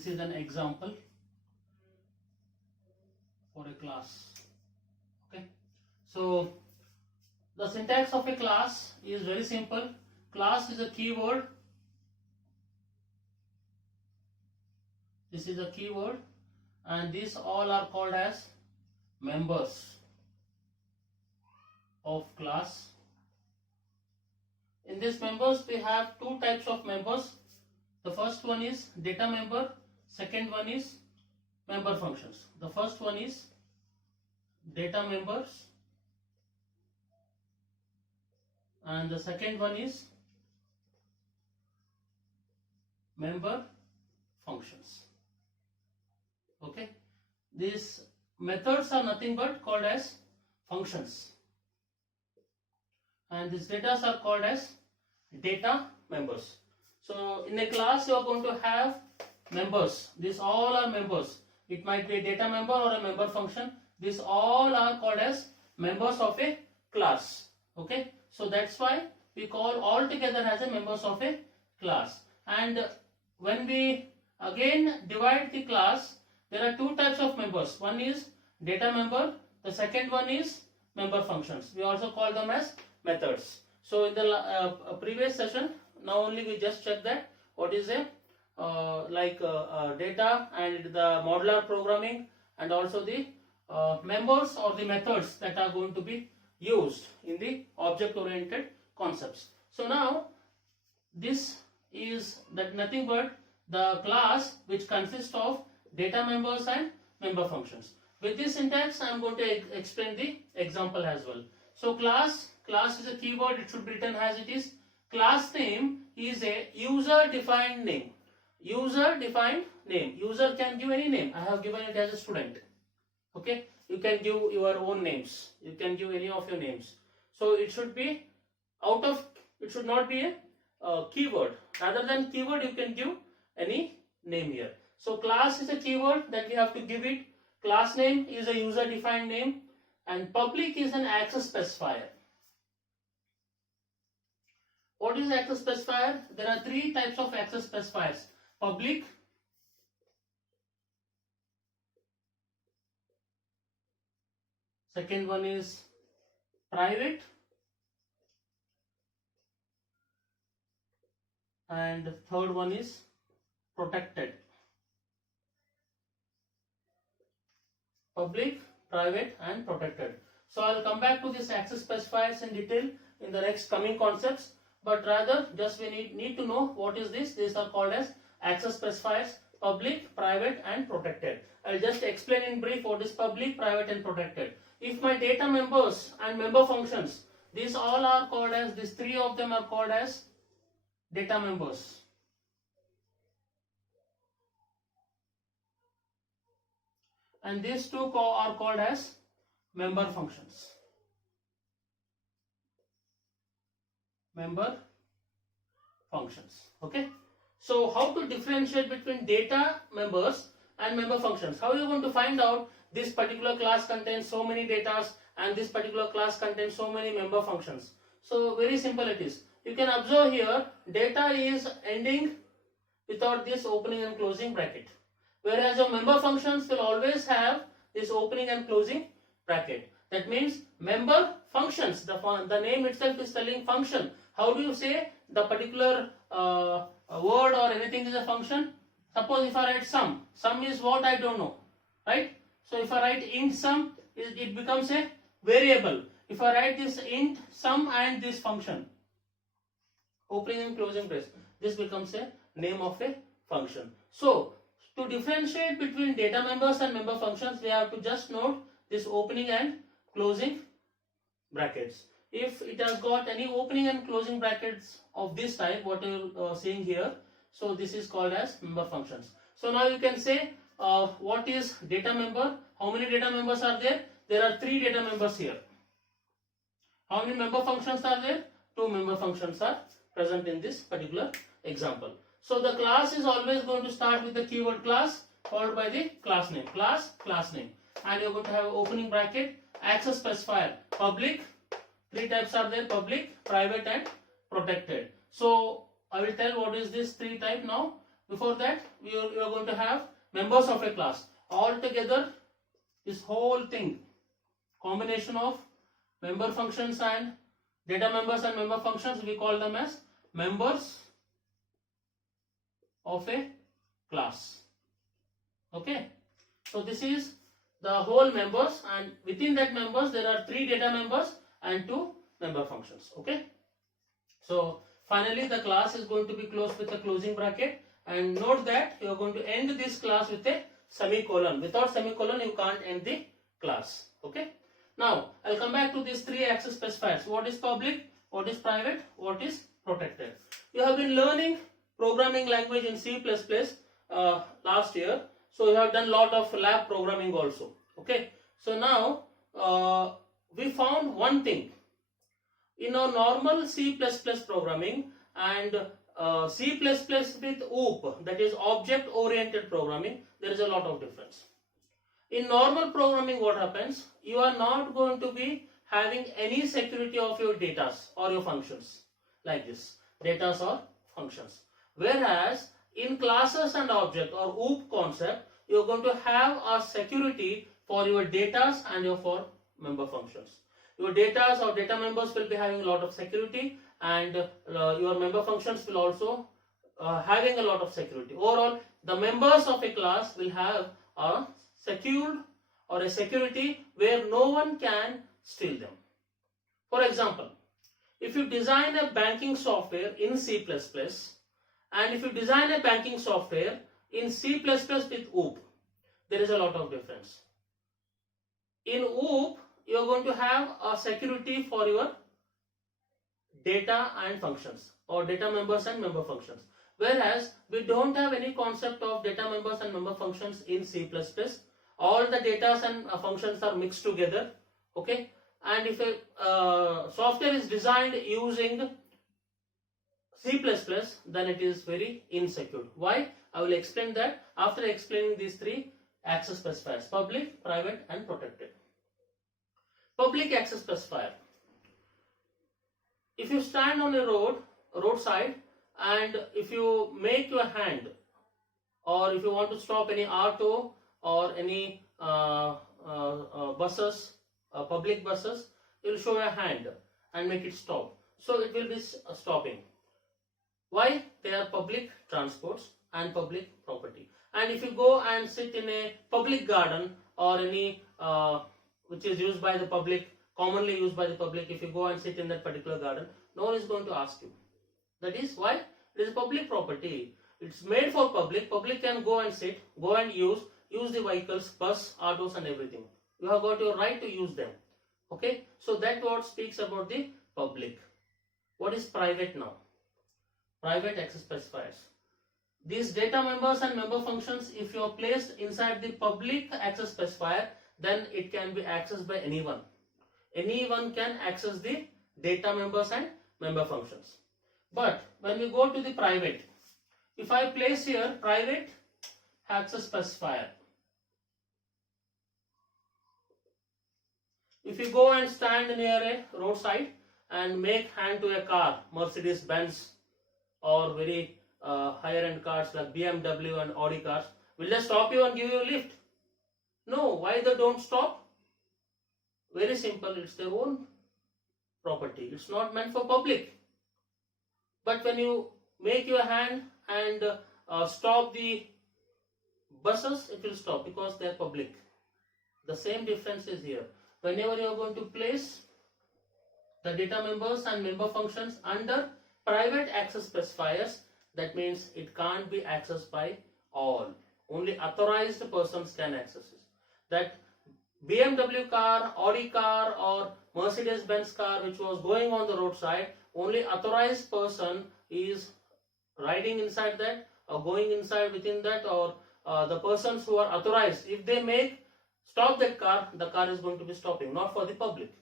this is an example for a class. Okay, so the syntax of a class is very simple. Class is a keyword. This is a keyword, and these all are called as members of class. In these members, we have two types of members. The first one is data member, second one is member functions. The first one is data members, and the second one is member functions. Okay, these methods are nothing but called as functions, and these data are called as data members. So in a class you are going to have members. These all are members. It might be a data member or a member function. These all are called as members of a class. Okay, so that's why we call all together as a members of a class. And when we again divide the class, there are two types of members. One is data member, the second one is member functions. We also call them as methods. So in the previous session, now only we just check that what is a data and the modular programming, and also the members or the methods that are going to be used in the object oriented concepts. So now this is that nothing but the class which consists of data members and member functions. With this syntax, I am going to explain the example as well. So class is a keyword. It should be written as it is. Class name is a user defined name. User defined name. User can give any name. I have given it as a student. Okay, you can give your own names. You can give any of your names. So it should be it should not be a keyword. Rather than keyword, you can give any name here. So class is a keyword that we have to give it. Class name is a user defined name, and public is an access specifier. What is access specifier? There are three types of access specifiers. Public, second one is private, and third one is protected. Public, private and protected. So I will come back to this access specifiers in detail in the next coming concepts, but rather just we need to know what is this. These are called as access specifiers: public, private and protected. I will just explain in brief what is public, private and protected. If my data members and member functions, these all are called as, these three of them are called as data members. And these two are called as member functions. Member functions. Okay. So how to differentiate between data members and member functions? How are you going to find out this particular class contains so many data and this particular class contains so many member functions? So very simple it is. You can observe here, data is ending without this opening and closing bracket, whereas your member functions will always have this opening and closing bracket. That means member functions, the name itself is telling function. How do you say the particular word or anything is a function? Suppose if I write sum is what? I don't know, right? So if I write int sum, it becomes a variable. If I write this int sum and this function, opening and closing brace, this becomes a name of a function. So to differentiate between data members and member functions, we have to just note this opening and closing brackets. If it has got any opening and closing brackets of this type, what you are seeing here, so this is called as member functions. So now you can say what is data member? How many data members are there? There are 3 data members here. How many member functions are there? 2 member functions are present in this particular example. So the class is always going to start with the keyword class followed by the class name. Class name. And you're going to have opening bracket, access specifier, public. 3 types are there: public, private and protected. So I will tell what is this 3 type now. Before that, you are going to have members of a class. Altogether, this whole thing, combination of member functions and data members and member functions, we call them as members of a class. Okay, so this is the whole members, and within that members there are 3 data members and 2 member functions. Okay, so finally the class is going to be closed with a closing bracket, and note that you are going to end this class with a semicolon. Without semicolon you can't end the class. Okay, now I'll come back to these 3 access specifiers. What is public, what is private, what is protected. You have been learning programming language in C++ last year, so you have done a lot of lab programming also. Okay, so now we found one thing in our normal C++ programming and C++ with OOP, that is object oriented programming, there is a lot of difference. In normal programming, what happens, you are not going to be having any security of your data or your functions like this, data or functions. Whereas in classes and object or OOP concept, you are going to have a security for your data and for member functions. Your data or data members will be having a lot of security, and your member functions will also having a lot of security. Overall, the members of a class will have a secured or a security where no one can steal them. For example, if you design a banking software in C++, and if you design a banking software in C++ with OOP, there is a lot of difference. In OOP, you are going to have a security for your data and functions, or data members and member functions. Whereas we don't have any concept of data members and member functions in C++. All the data and functions are mixed together. Okay, and if a software is designed using C++, then it is very insecure. Why? I will explain that after explaining these 3 access specifiers: public, private and protected. Public access specifier. If you stand on a roadside, and if you make your hand, or if you want to stop any auto or any buses, public buses, you will show your hand and make it stop. So it will be stopping. Why? They are public transports and public property. And if you go and sit in a public garden or any which is used by the public, commonly used by the public, if you go and sit in that particular garden, no one is going to ask you. That is why it is public property. It's made for public. Public can go and sit, go and use the vehicles, bus, autos and everything. You have got your right to use them. Okay, so that word speaks about the public. What is private now? Private access specifiers. These data members and member functions, if you are placed inside the public access specifier, then it can be accessed by anyone. Anyone can access the data members and member functions. But when we go to the private, if I place here private access specifier, if you go and stand near a roadside and make hand to a car, Mercedes Benz or very higher end cars like BMW and Audi cars, will they stop you and give you a lift? No. Why they don't stop? Very simple, it's their own property. It's not meant for public. But when you make your hand and stop the buses, it will stop because they are public. The same difference is here. Whenever you are going to place the data members and member functions under private access specifiers, that means it can't be accessed by all. Only authorized persons can access it. That BMW car, Audi car or Mercedes Benz car which was going on the roadside, only authorized person is riding inside that or going inside within that, or the persons who are authorized, if they make stop that car, the car is going to be stopping, not for the public.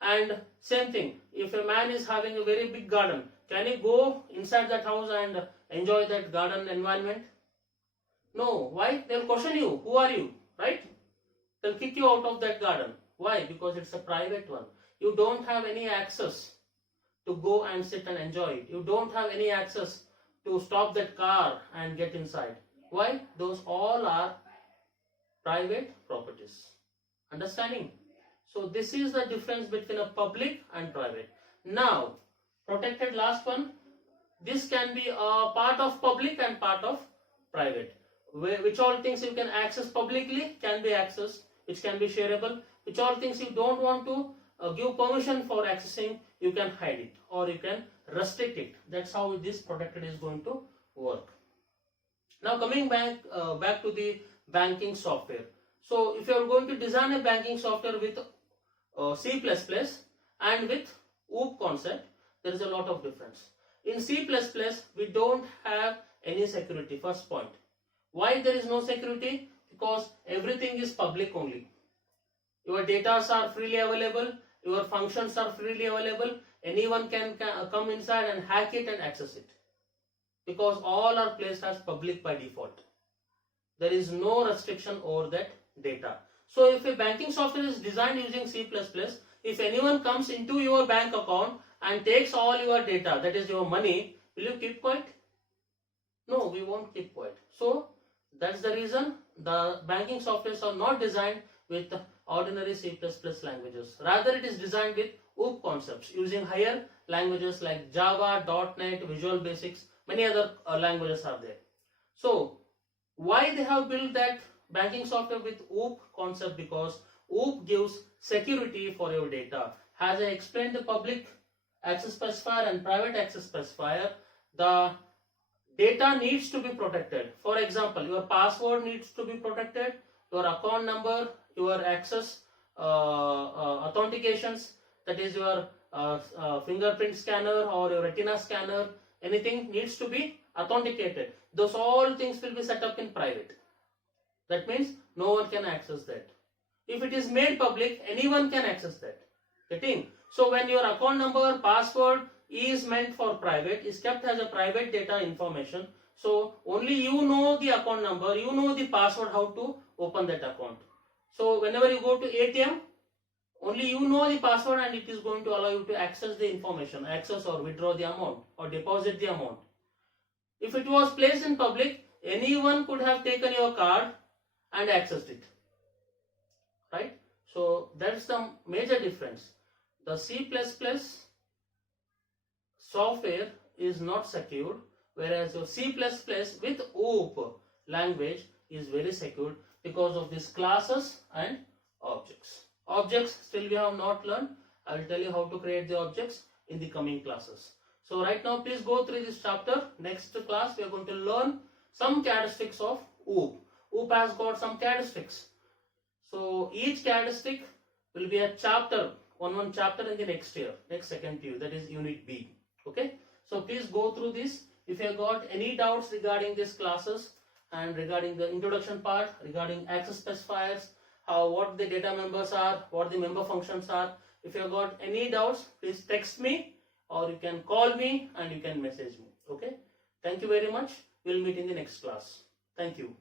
And same thing, if a man is having a very big garden, can he go inside that house and enjoy that garden environment? No. Why? They'll question you. Who are you? Right? They'll kick you out of that garden. Why? Because it's a private one. You don't have any access to go and sit and enjoy it. You don't have any access to stop that car and get inside. Why? Those all are private properties. Understanding? So this is the difference between a public and private. Now, protected, last one. This can be a part of public and part of private. Which all things you can access publicly can be accessed, which can be shareable. Which all things you don't want to give permission for accessing, you can hide it or you can restrict it. That's how this protected is going to work. Now coming back to the banking software. So if you are going to design a banking software with C++ and with OOP concept, there is a lot of difference. In C++, we don't have any security, first point. Why there is no security? Because everything is public only. Your data are freely available, your functions are freely available, anyone can come inside and hack it and access it. Because all are placed as public by default. There is no restriction over that data. So if a banking software is designed using C++, if anyone comes into your bank account and takes all your data, that is your money, will you keep quiet? No, we won't keep quiet. So that's the reason the banking softwares are not designed with ordinary C++ languages. Rather, it is designed with OOP concepts using higher languages like Java, .NET, Visual Basics, many other languages are there. So why they have built that banking software with OOP concept? Because OOP gives security for your data. As I explained, the public access specifier and private access specifier, the data needs to be protected. For example, your password needs to be protected, your account number, your access authentications, that is your fingerprint scanner or your retina scanner, anything needs to be authenticated. Those all things will be set up in private. That means no one can access that. If it is made public, anyone can access that. Getting? So when your account number, password is meant for private, is kept as a private data information. So only you know the account number, you know the password, how to open that account. So whenever you go to ATM, only you know the password and it is going to allow you to access the information, access or withdraw the amount or deposit the amount. If it was placed in public, anyone could have taken your card and accessed it. Right? So that's the major difference. The C++ software is not secured, whereas your C++ with OOP language is very secured because of these classes and objects. Objects still we have not learned. I will tell you how to create the objects in the coming classes. So right now please go through this chapter. Next class we are going to learn some characteristics of OOP. OOP has got some characteristics. So each characteristic will be a chapter, one chapter in the next year, next second PU, that is unit B. Okay. So please go through this. If you have got any doubts regarding these classes and regarding the introduction part, regarding access specifiers, what the data members are, what the member functions are, if you have got any doubts, please text me or you can call me and you can message me. Okay. Thank you very much. We'll meet in the next class. Thank you.